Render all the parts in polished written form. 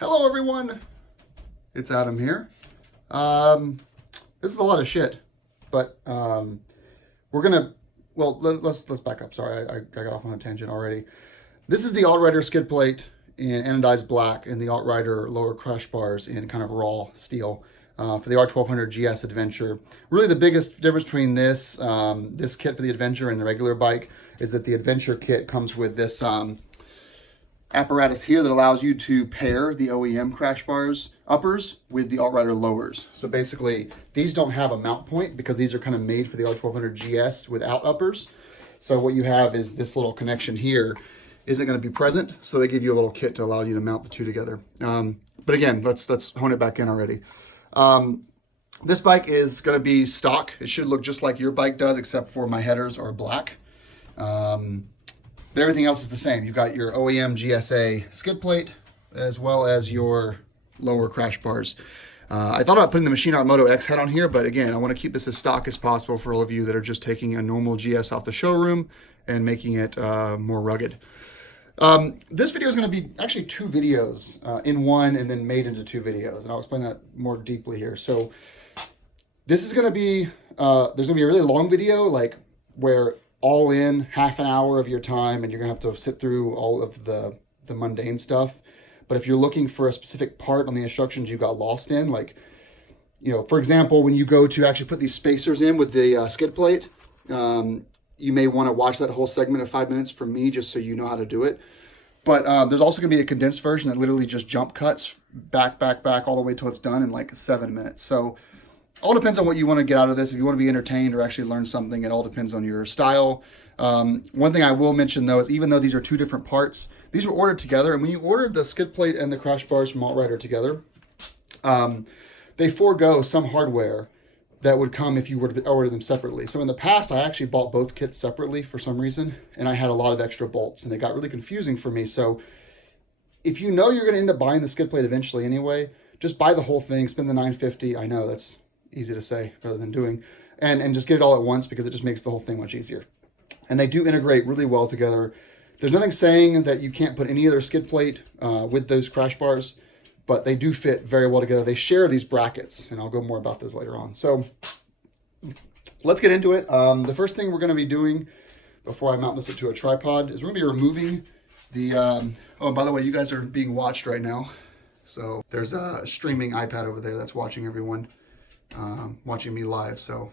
Hello everyone, it's Adam here. This is a lot of shit, but we're gonna, well, let's back up. Sorry, I got off on a tangent already. This is the AltRider skid plate in anodized black and the AltRider lower crash bars in kind of raw steel for the R1200GS Adventure. Really the biggest difference between this this kit for the Adventure and the regular bike is that the Adventure kit comes with this apparatus here that allows you to pair the OEM crash bars uppers with the AltRider lowers. So basically, these don't have a mount point because these are kind of made for the R1200GS without uppers. So what you have is this little connection here isn't going to be present. So they give you a little kit to allow you to mount the two together. But again, let's hone it back in already. This bike is going to be stock. It should look just like your bike does, except for my headers are black. But everything else is the same. You've got your OEM GSA skid plate, as well as your lower crash bars. I thought about putting the Machine Art Moto X head on here, but again, I want to keep this as stock as possible for all of you that are just taking a normal GS off the showroom and making it more rugged. This video is going to be actually two videos in one and then made into two videos, and I'll explain that more deeply here. So this is going to be, there's going to be a really long video, like where all in half an hour of your time and you're gonna have to sit through all of the mundane stuff. But if you're looking for a specific part on the instructions you got lost in, like, you know, for example, when you go to actually put these spacers in with the skid plate, you may want to watch that whole segment of 5 minutes from me just so you know how to do it. But there's also gonna be a condensed version that literally just jump cuts back all the way till it's done in like 7 minutes. So all depends on what you want to get out of this. If you want to be entertained or actually learn something, it all depends on your style. One thing I will mention though is even though these are two different parts, these were ordered together. And when you ordered the skid plate and the crash bars from AltRider together, they forego some hardware that would come if you were to order them separately. So in the past, I actually bought both kits separately for some reason, and I had a lot of extra bolts, and it got really confusing for me. So if you know you're going to end up buying the skid plate eventually anyway, just buy the whole thing, spend the $950. I know that's easy to say rather than doing, and just get it all at once because it just makes the whole thing much easier. And they do integrate really well together. There's nothing saying that you can't put any other skid plate with those crash bars, but they do fit very well together. They share these brackets, and I'll go more about those later on. So let's get into it. The first thing we're going to be doing before I mount this to a tripod is we're going to be removing the, oh, by the way, you guys are being watched right now. So there's a streaming iPad over there that's watching everyone. Watching me live, so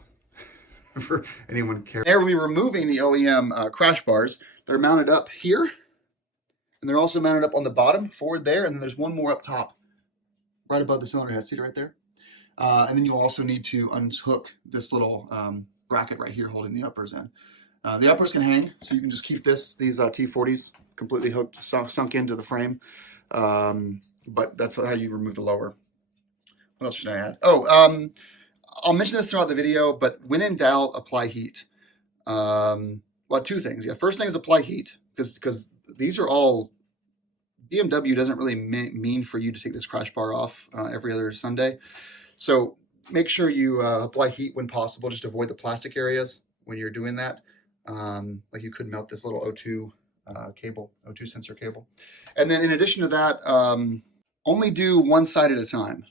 for anyone care. There we'll be removing the OEM crash bars. They're mounted up here, and they're also mounted up on the bottom forward there, and then there's one more up top, right above the cylinder head. See it right there? And then you'll also need to unhook this little bracket right here holding the uppers in. The uppers can hang, so you can just keep these T40s completely hooked, sunk into the frame. But that's how you remove the lower. What else should I add? Oh, I'll mention this throughout the video, but when in doubt, apply heat. Well, two things. Yeah, first thing is apply heat, because these are all, BMW doesn't really mean for you to take this crash bar off every other Sunday. So make sure you apply heat when possible, just avoid the plastic areas when you're doing that. Like you could melt this little O2 cable, O2 sensor cable. And then in addition to that, only do one side at a time.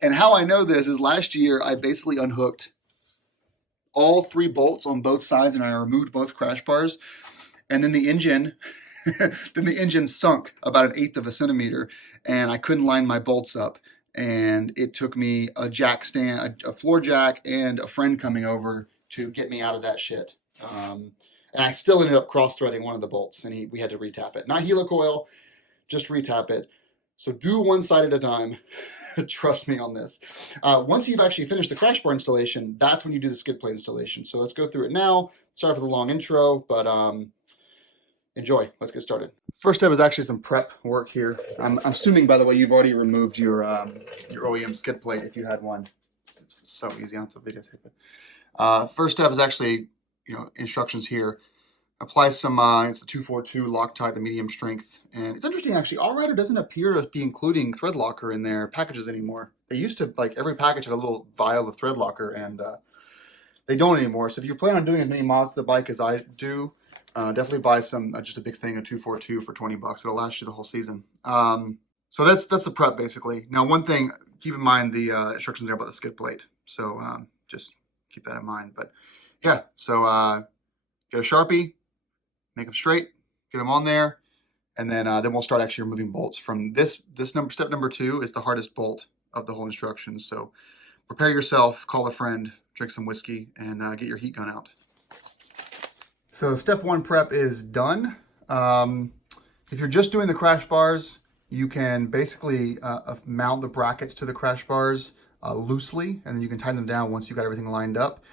And how I know this is last year I basically unhooked all 3 bolts on both sides and I removed both crash bars, and then the engine sunk about 1/8 of a centimeter, and I couldn't line my bolts up, and it took me a jack stand, a floor jack, and a friend coming over to get me out of that shit. And I still ended up cross-threading one of the bolts, and we had to retap it. Not helicoil, just retap it. So do one side at a time. Trust me on this. Once you've actually finished the crash bar installation, that's when you do the skid plate installation. So let's go through it now. Sorry for the long intro, but enjoy. Let's get started. First step is actually some prep work here. I'm assuming, by the way, you've already removed your OEM skid plate if you had one. It's so easy. I don't have to videotape it. First step is actually, instructions here. Apply some, it's a 242 Loctite, the medium strength. And it's interesting, actually, AltRider doesn't appear to be including thread locker in their packages anymore. They used to, like, every package had a little vial of thread locker, and they don't anymore. So if you plan on doing as many mods to the bike as I do, Definitely buy some, just a big thing of 242 for 20 bucks. It'll last you the whole season. So that's the prep basically. Now, one thing, keep in mind the instructions there about the skid plate. So just keep that in mind. But yeah, so get a Sharpie, make them straight, get them on there, and then we'll start actually removing bolts from this number. Step number 2 is the hardest bolt of the whole instructions. So prepare yourself, call a friend, drink some whiskey, and get your heat gun out. So step 1 prep is done. If you're just doing the crash bars, you can basically mount the brackets to the crash bars loosely, and then you can tighten them down once you got everything lined up.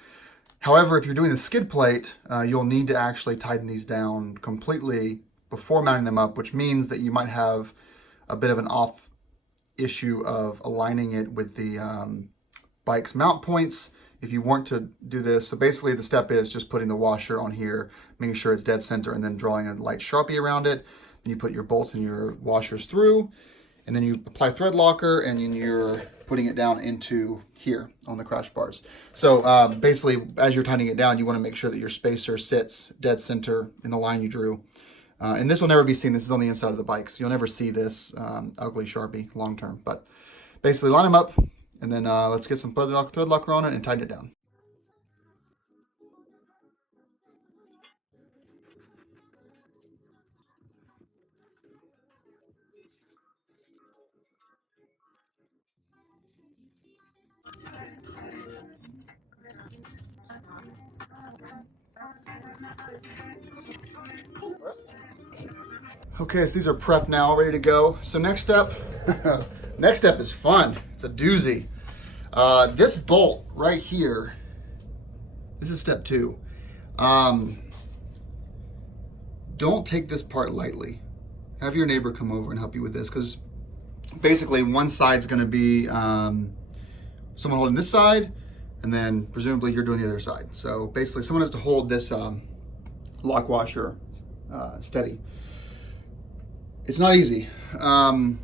However, if you're doing the skid plate, you'll need to actually tighten these down completely before mounting them up, which means that you might have a bit of an off issue of aligning it with the bike's mount points if you want to do this. So basically the step is just putting the washer on here, making sure it's dead center, and then drawing a light Sharpie around it. Then you put your bolts and your washers through, and then you apply thread locker, and then you're putting it down into here on the crash bars. So basically, as you're tightening it down, you want to make sure that your spacer sits dead center in the line you drew. And this will never be seen. This is on the inside of the bike, so you'll never see this ugly Sharpie long term. But basically line them up, and then let's get some thread locker on it and tighten it down. Okay, so these are prepped now, ready to go. So next step, next step is fun. It's a doozy. This bolt right here, this is step 2. Don't take this part lightly. Have your neighbor come over and help you with this, because basically one side's gonna be someone holding this side, and then presumably you're doing the other side. So basically someone has to hold this lock washer steady. It's not easy. And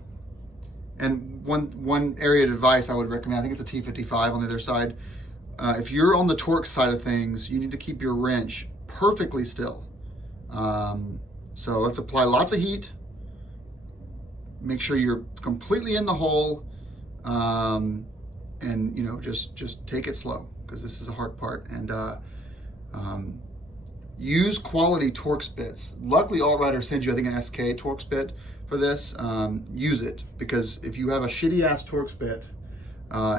one area of advice I would recommend, I think it's a T55 on the other side. If you're on the torque side of things, you need to keep your wrench perfectly still. So let's apply lots of heat. Make sure you're completely in the hole, and you know, just take it slow, because this is a hard part. And use quality Torx bits. Luckily, AltRider sends you, I think, an SK Torx bit for this. Use it, because if you have a shitty ass Torx bit,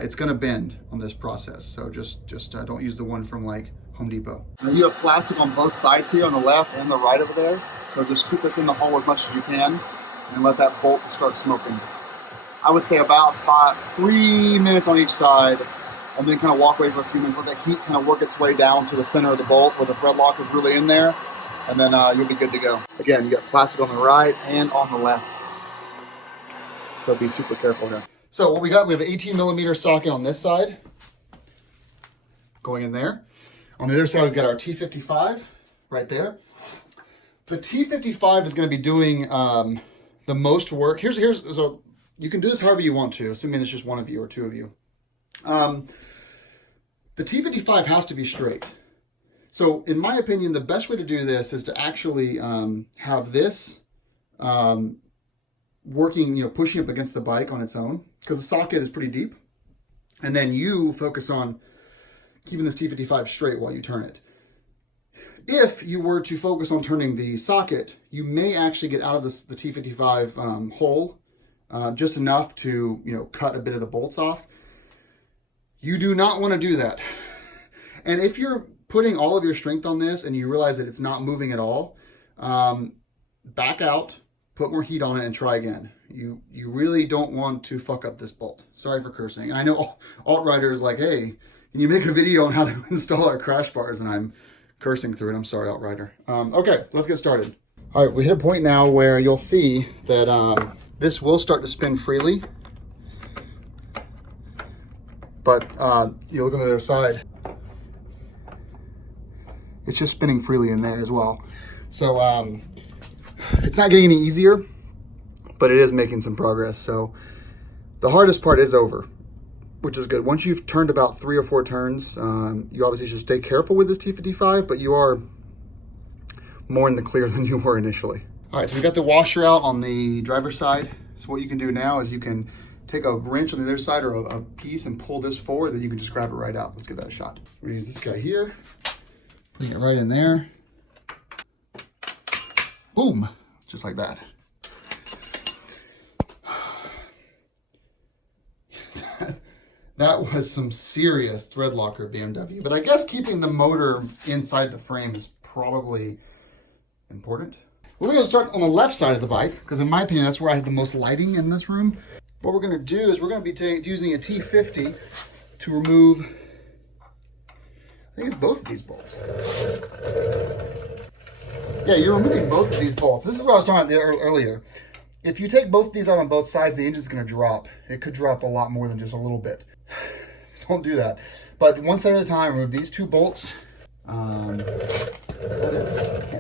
it's gonna bend on this process. So just don't use the one from like Home Depot. Now you have plastic on both sides here, on the left and the right over there. So just keep this in the hole as much as you can, and let that bolt start smoking. I would say about 3 minutes on each side, and then kind of walk away for a few minutes, let that heat kind of work its way down to the center of the bolt where the thread lock is really in there, and then you'll be good to go. Again, you got plastic on the right and on the left, so be super careful here. So what we got, we have an 18mm socket on this side, going in there. On the other side, we've got our T55 right there. The T55 is going to be doing the most work. So you can do this however you want to, assuming it's just one of you or two of you. The T55 has to be straight. So in my opinion, the best way to do this is to actually have this working, you know, pushing up against the bike on its own, because the socket is pretty deep. And then you focus on keeping this T55 straight while you turn it. If you were to focus on turning the socket, you may actually get out of the T55 hole just enough to, you know, cut a bit of the bolts off. You do not want to do that. And if you're putting all of your strength on this and you realize that it's not moving at all, back out, put more heat on it, and try again. You really don't want to fuck up this bolt. Sorry for cursing. I know AltRider is like, hey, can you make a video on how to install our crash bars? And I'm cursing through it. I'm sorry, AltRider. Okay, let's get started. All right, we hit a point now where you'll see that this will start to spin freely. But you look on the other side, it's just spinning freely in there as well. So it's not getting any easier, but it is making some progress. So the hardest part is over, which is good. Once you've turned about 3 or 4 turns, you obviously should stay careful with this T55, but you are more in the clear than you were initially. All right, so we got the washer out on the driver's side. So what you can do now is you can take a wrench on the other side or a piece and pull this forward, then you can just grab it right out. Let's give that a shot. We're gonna use this guy here, putting it right in there. Boom, just like that. That was some serious thread locker, BMW. But I guess keeping the motor inside the frame is probably important. We're going to start on the left side of the bike, because in my opinion, that's where I have the most lighting in this room. What we're going to do is we're going to be using a T50 to remove, I think it's both of these bolts. Yeah, you're removing both of these bolts. This is what I was talking about earlier. If you take both of these out on both sides, the engine's going to drop. It could drop a lot more than just a little bit. Don't do that. But one side at a time, remove these two bolts. Can't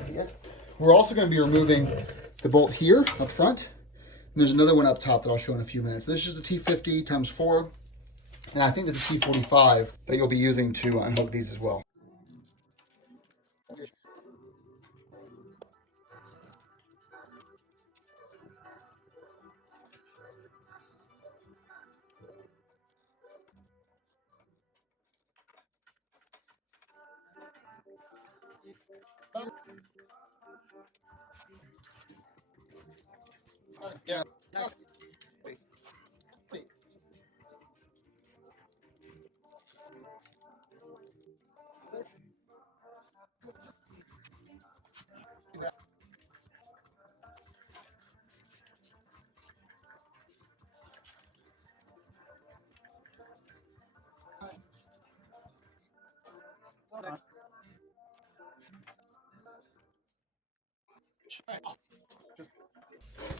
be it. We're also going to be removing the bolt here up front. And there's another one up top that I'll show in a few minutes. This is just a T50 times 4. And I think this is T45 that you'll be using to unhook these as well. Yeah.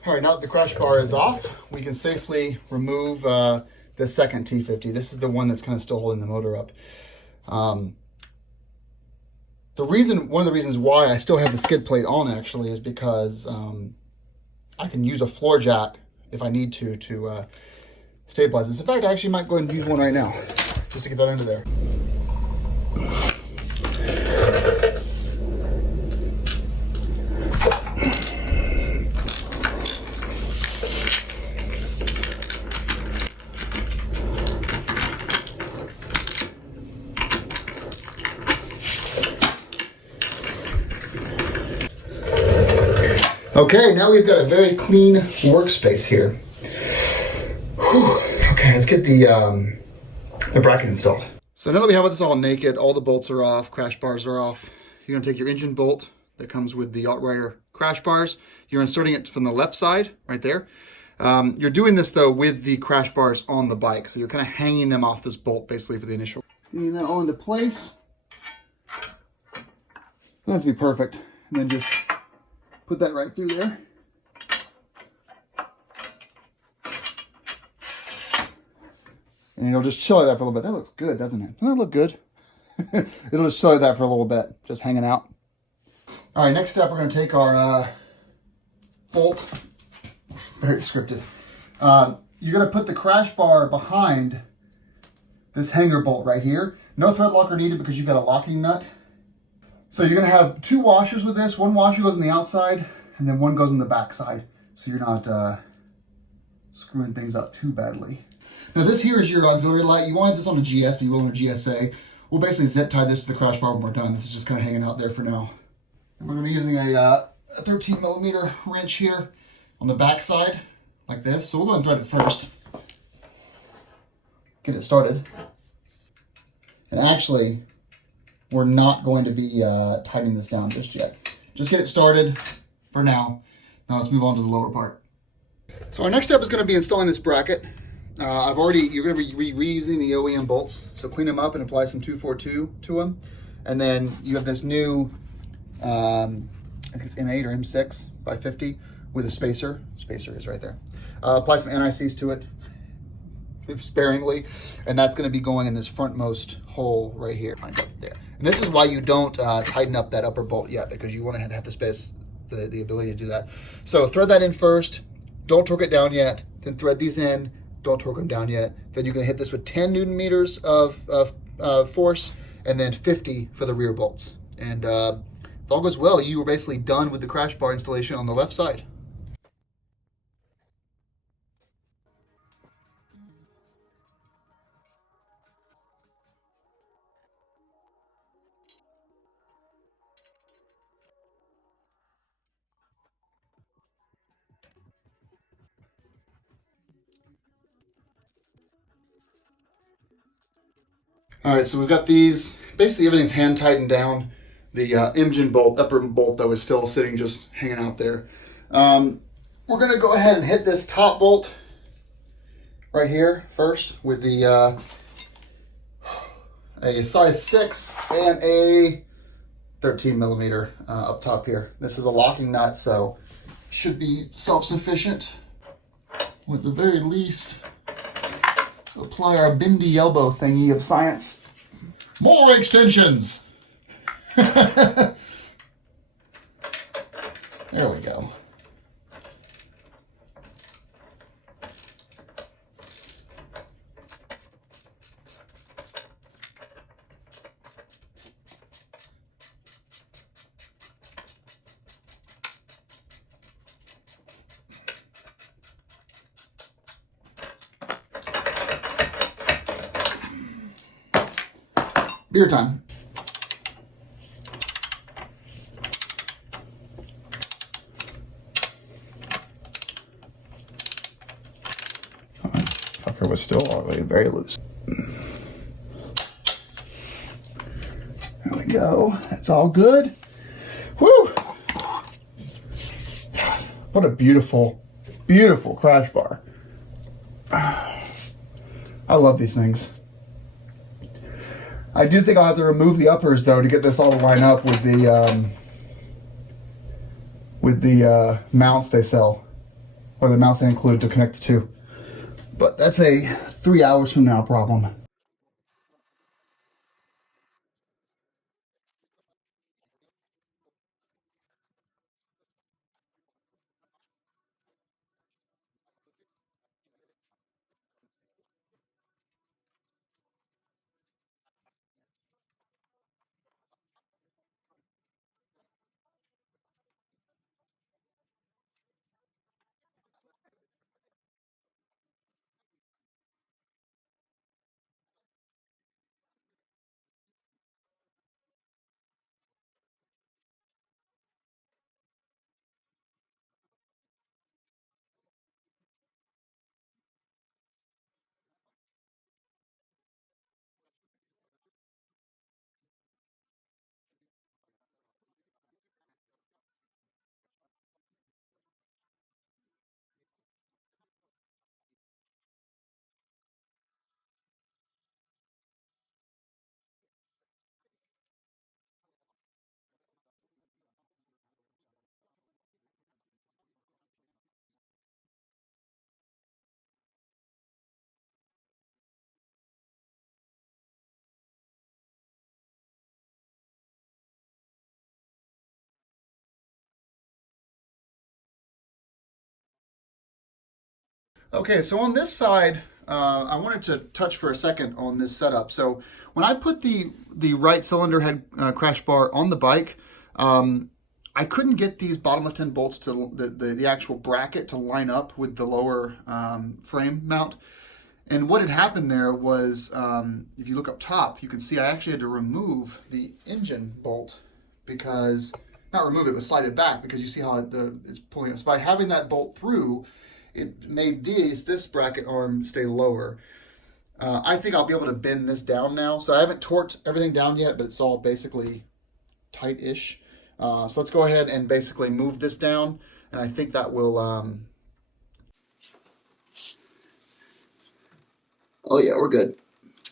All right, now that the crash bar is off, we can safely remove the second T50. This is the one that's kind of still holding the motor up. One of the reasons why I still have the skid plate on actually is because I can use a floor jack if I need to stabilize this. In fact, I actually might go ahead and use one right now just to get that under there. Okay, now we've got a very clean workspace here. Whew. Okay, let's get the bracket installed. So now that we have this all naked, all the bolts are off, crash bars are off, you're gonna take your engine bolt that comes with the AltRider crash bars. You're inserting it from the left side, right there. You're doing this though with the crash bars on the bike. So you're kind of hanging them off this bolt basically for the initial. Getting that all into place. Doesn't have to be perfect. And then just put that right through there. And it'll just chill like that for a little bit. That looks good, doesn't it? Doesn't that look good? It'll just chill like that for a little bit, just hanging out. All right, next step, we're gonna take our bolt. Very descriptive. You're gonna put the crash bar behind this hanger bolt right here. No thread locker needed because you've got a locking nut. So you're gonna have two washers with this. One washer goes on the outside and then one goes on the back side. So you're not screwing things up too badly. Now this here is your auxiliary light. You wanted this on a GS, but you will on a GSA. We'll basically zip tie this to the crash bar when we're done. This is just kind of hanging out there for now. And we're gonna be using a 13 millimeter wrench here on the back side, like this. So we'll go and thread it first. Get it started. And actually, we're not going to be tightening this down just yet. Just get it started for now. Now let's move on to the lower part. So our next step is going to be installing this bracket. You're going to be reusing the OEM bolts. So clean them up and apply some 242 to them. And then you have this new, I think it's M8 or M6 by 50 with a spacer. Spacer is right there. Apply some NICs to it sparingly. And that's going to be going in this frontmost hole right here. There. And this is why you don't tighten up that upper bolt yet, because you want to have the space, the ability to do that. So thread that in first, don't torque it down yet, then thread these in, don't torque them down yet. Then you're gonna hit this with 10 Newton meters of force, and then 50 for the rear bolts. And if all goes well, you are basically done with the crash bar installation on the left side. All right, so we've got these, basically everything's hand tightened down. The engine bolt, upper bolt though, is still sitting, just hanging out there. We're gonna go ahead and hit this top bolt right here first with the a size 6 and a 13 millimeter up top here. This is a locking nut, so should be self-sufficient. With the very least, apply our bendy elbow thingy of science. More extensions! There we go. Beer time. Fucker was still already very loose. There we go. That's all good. Woo! What a beautiful, beautiful crash bar. I love these things. I do think I'll have to remove the uppers though to get this all to line up with the mounts they sell, or the mounts they include to connect the two. But that's a 3 hours from now problem. Okay, so on this side, I wanted to touch for a second on this setup. So when I put the right cylinder head crash bar on the bike, I couldn't get these bottom left hand bolts to the actual bracket to line up with the lower frame mount. And what had happened there was, if you look up top, you can see I actually had to remove the engine bolt because, not remove it, but slide it back because you see how it's pulling us. By having that bolt through, it made this bracket arm stay lower. I think I'll be able to bend this down now. So I haven't torqued everything down yet, but it's all basically tight-ish. So let's go ahead and basically move this down. And I think that will... Oh yeah, we're good.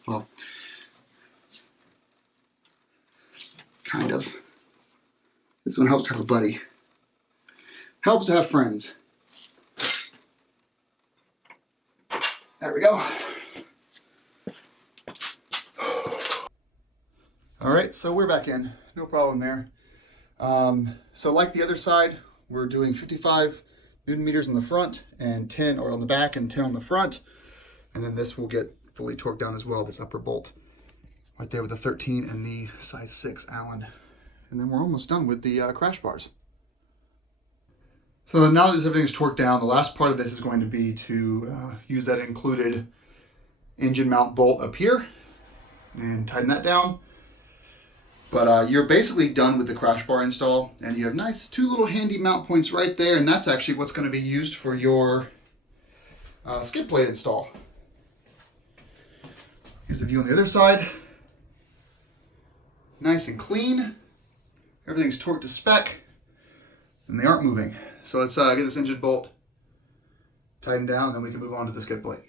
Well, kind of. This one helps to have a buddy. Helps to have friends. There we go. All right, so we're back in. No problem there. So like the other side, we're doing 55 Newton meters in the front and 10 or on the back and 10 on the front. And then this will get fully torqued down as well, this upper bolt. Right there with the 13 and the size 6 Allen. and then we're almost done with the crash bars. So now that everything's torqued down, the last part of this is going to be to use that included engine mount bolt up here and tighten that down. But you're basically done with the crash bar install, and you have nice two little handy mount points right there, and that's actually what's going to be used for your skid plate install. Here's the view on the other side. Nice and clean. Everything's torqued to spec, and they aren't moving. So let's get this engine bolt tightened down, and then we can move on to the skid plate.